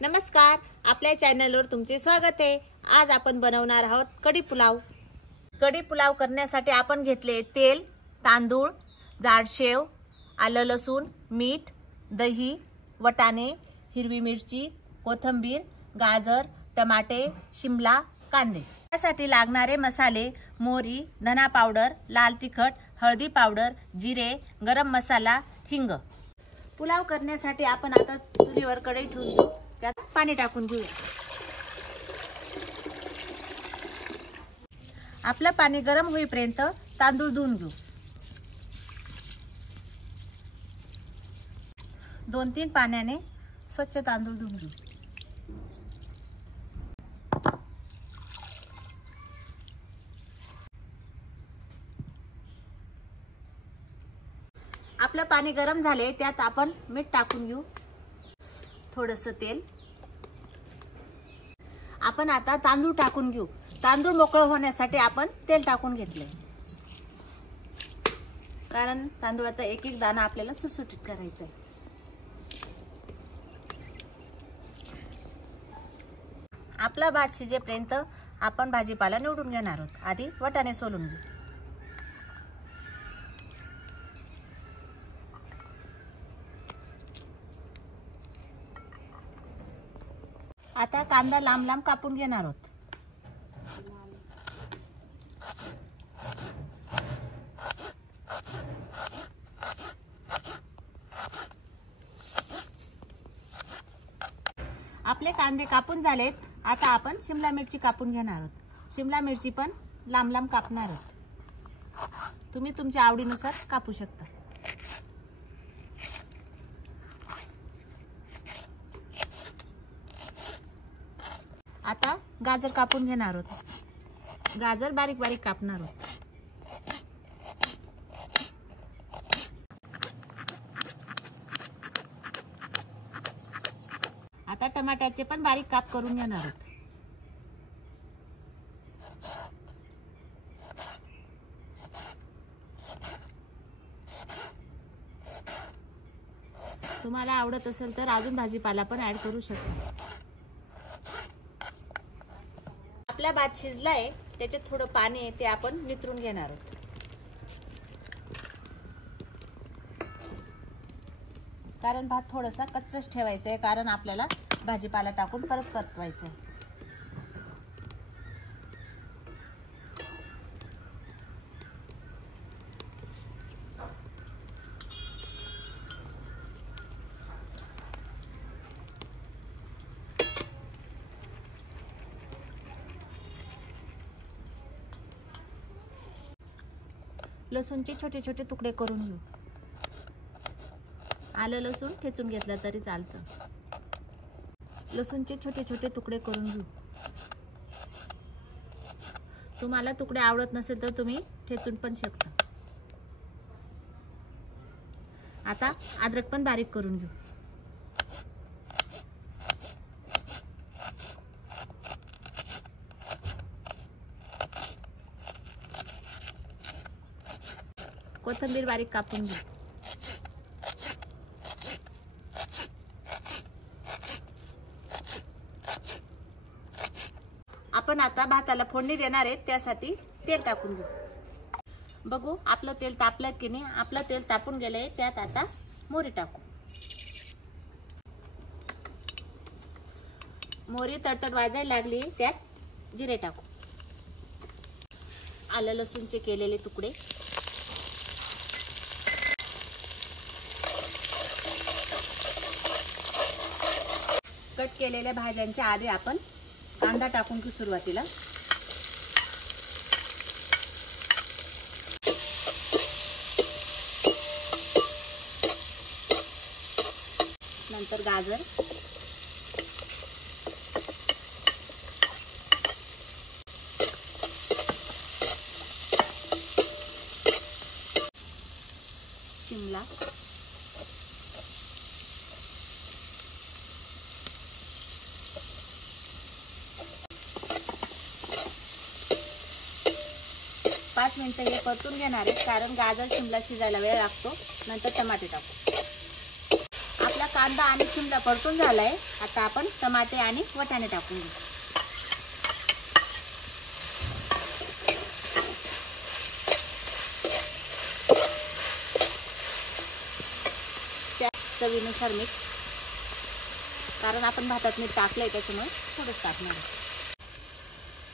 नमस्कार, आपल्या चॅनलवर तुमचे स्वागत आहे। आज आपण बनवणार आहोत कढी पुलाव। कढी पुलाव करण्यासाठी आपण घेतले तेल, तांदूळ, जाड शेव, आलं लसूण, मीठ, दही, वटाणे, हिरवी मिरची, कोथिंबीर, गाजर, टमाटे, शिमला, कांदे। यासाठी लागणारे मसाले: मोहरी, धना पावडर, लाल तिखट, हळदी पावडर, जिरे, गरम मसाला, हिंग। पुलाव करण्यासाठी आपण आता चुलीवर कढई ठेवून घेऊ, त्यात पाणी टाकून घेऊ। आपलं पाणी गरम होईपर्यंत तांदूळ धुवून घेऊ। 2-3 पाण्याने स्वच्छ तांदूळ धुवून घेऊ। आपलं पाणी गरम झाले, त्यात आपण मीठ टाकून घेऊ, थोडंसं तेल। आपण आता तांदूळ टाकून घेऊ। तांदूळ मोकळं होण्यासाठी आपण तेल टाकून घेतले, कारण तांदूळाचा एक एक दाणा आपल्याला सुटसुटीत करायचा आहे। आपला भात शिजेपर्यंत आपण भाजीपाला निवडून घेणार आहोत। आधी वटाणे सोलून घेऊ। आता कांदा लांब लांब कापून घेणार आहोत। आपले कांदे कापून झालेत। आता आपण शिमला मिरची कापून घेणार आहोत। शिमला मिरची पण लांब लांब कापणार आहोत। तुम्ही तुमच्या आवडीनुसार कापू शकता। आता गाजर कापून घेणार आहोत। गाजर बारीक बारीक कापणार आहोत। आता टमाट्याचे पण बारीक काप करून घेणार आहोत। तुम्हाला आवडत असेल तर अजून भाजीपाला पण ऍड करू शकता। आपला भात शिजलाय, त्याच्यात थोडं पाणी आहे, ते आपण नितरून घेणार आहोत। कारण भात थोडासा कच्चाच ठेवायचा आहे, कारण आपल्याला भाजीपाला टाकून परत परतवायचं आहे। लसूणचे छोटे छोटे तुकडे करून घेऊ। आलं लसूण ठेचून घेतलं तरी चालतं। लसूणचे छोटे छोटे तुकडे करून घेऊ। तुम्हाला तुकडे आवडत नसेल तर तुम्ही ठेचून पण शकता। आता अद्रक पण बारीक करून घेऊ। कोथिंबीर बारीक कापून घेऊ। आपण आता भाताला फोडणी देणार आहे, त्यासाठी तेल टाकून घेऊ। बघू आपलं तेल तापलं की नाही। आपलं तेल तापून गेलंय, त्यात आता मोहरी टाकू। मोहरी तडतड वाजायला लागली, त्यात जिरे टाकू। आलं लसूणचे केलेले तुकडे, कट केलेल्या भाज्यांच्या आधी आपण कांदा टाकून घेऊ सुरुवातीला। नंतर गाजर, शिमला, पाच मिनिटं हे परतून घेणार आहे, कारण गाजर शिमला शिजायला वेळ लागतो। नंतर टमाटे टाकू। आपला कांदा आणि शिमला परतून झालाय. आता आपण टमाटे आणि वाटाणे टाकून घेऊ. चवीनुसार मीठ, कारण आपण भातात मीठ टाकलंय त्याच्यामुळे थोडंच टाकणार आहे.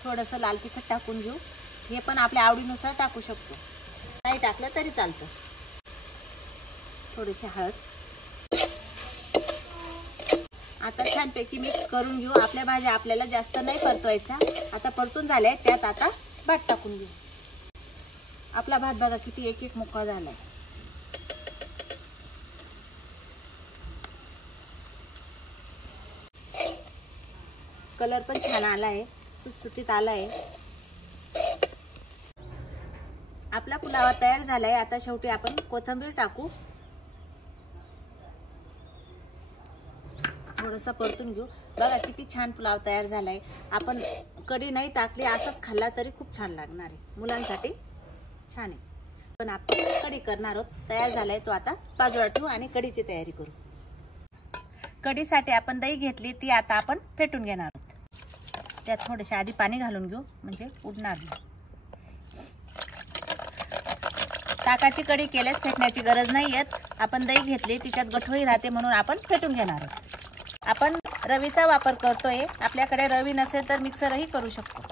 थोडंसं लाल तिखट टाकून घेऊ. हे पण आपल्या आवडीनुसार टाकू शकतो, नाही टाकलं तरी चालतं. थोडीशी हळद. आता छानपैकी मिक्स करून घेऊ. आपल्या भाज्या आपल्याला जास्त नाही परतवायचा. आता परतून झाल्या, त्यात आता भात टाकून घेऊ. आपला भात बघा किती एक एक मोकळा झालाय. कलर पण छान आला आहे, सुटसुटीत आला आहे. आपला पुलाव तयार झालाय. आता शेवटी आपण कोथिंबीर टाकू. थोडंसं परतून घेऊ. बघा किती छान पुलाव तयार झालाय. आपण कढी नाही टाकली, असंच खाल्ला तरी खूप छान लागणार आहे. मुलांसाठी छान आहे. पण आपण कढी करणार आहोत. तयार झालाय तो आता बाजूला ठेवू आणि कढीची तयारी करू. कढीसाठी आपण दही घेतली, ती आता आपण फेटून घेणार आहोत. त्यात थोडेसे आधी पाणी घालून घेऊ, म्हणजे उडणार नाही. ताकाची कढी केल्यास फेटण्याची गरज नाही येत. आपण दही घेतली, तिच्यात गठोळी राहते म्हणून आपण फेटून घेणार आहोत. आपण रवीचा वापर करतोय. आपल्याकडे रवी नसेल तर मिक्सरही करू शकतो.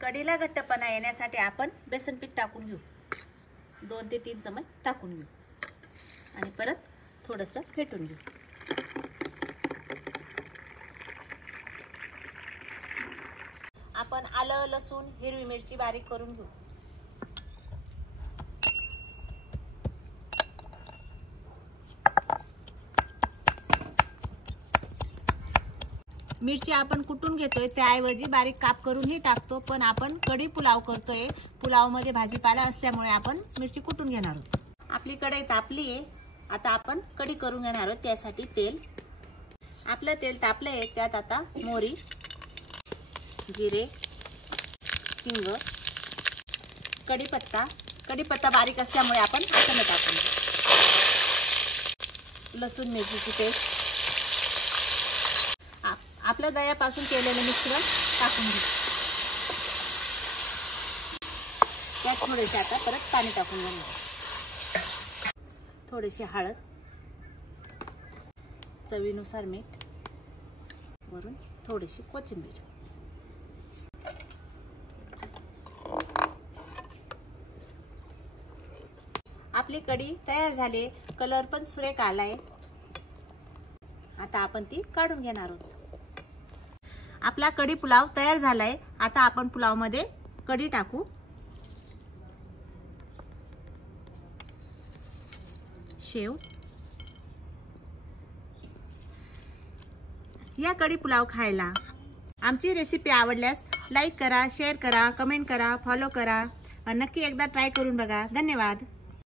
कढीला घट्टपणा येण्यासाठी आपण बेसन पीठ टाकून घेऊ. 2 ते 3 चमच टाकून घेऊ आणि परत थोडंसं फेटून घेऊ. आपण आलं, लसूण, हिरवी मिरची बारीक करून घेऊ. मिरची आपण कुटून घेतोय, त्याऐवजी बारीक काप करूनही टाकतो. पण आपण कढी पुलाव करतोय. पुलावमध्ये भाजीपाला असल्यामुळे आपण मिरची कुटून घेणार आहोत. आपली कढई तापली आहे. आता आपण कढी करून घेणार आहोत. त्यासाठी तेल. आपलं तेल तापलं आहे. त्यात आता मोहरी, जिरे, हिंग, कढीपत्ता. कढीपत्ता बारीक असल्यामुळे आपण असं टाकून घेऊ. लसूण मिरचीची पेस्ट. आपल्या दह्यापासून केलेलं मिश्रण टाकून घेऊ. त्यात थोडेसे आता परत पाणी टाकून घेऊ. थोडीशी हळद, चवीनुसार मीठ, वरून थोडीशी कोथिंबीर. आपली कढी तयार झाली. कलर पण सुरेख आलाय. आता आपण ती काढून घेणार आहोत. आपला कढी पुलाव तयार झालाय. आता आपण पुलाव मध्ये कढी टाकू. शेव. या कढी पुलाव खायला. आमची रेसिपी आवडल्यास लाईक करा, शेअर करा, कमेंट करा, फॉलो करा. नक्की एकदा ट्राय करून बघा. धन्यवाद.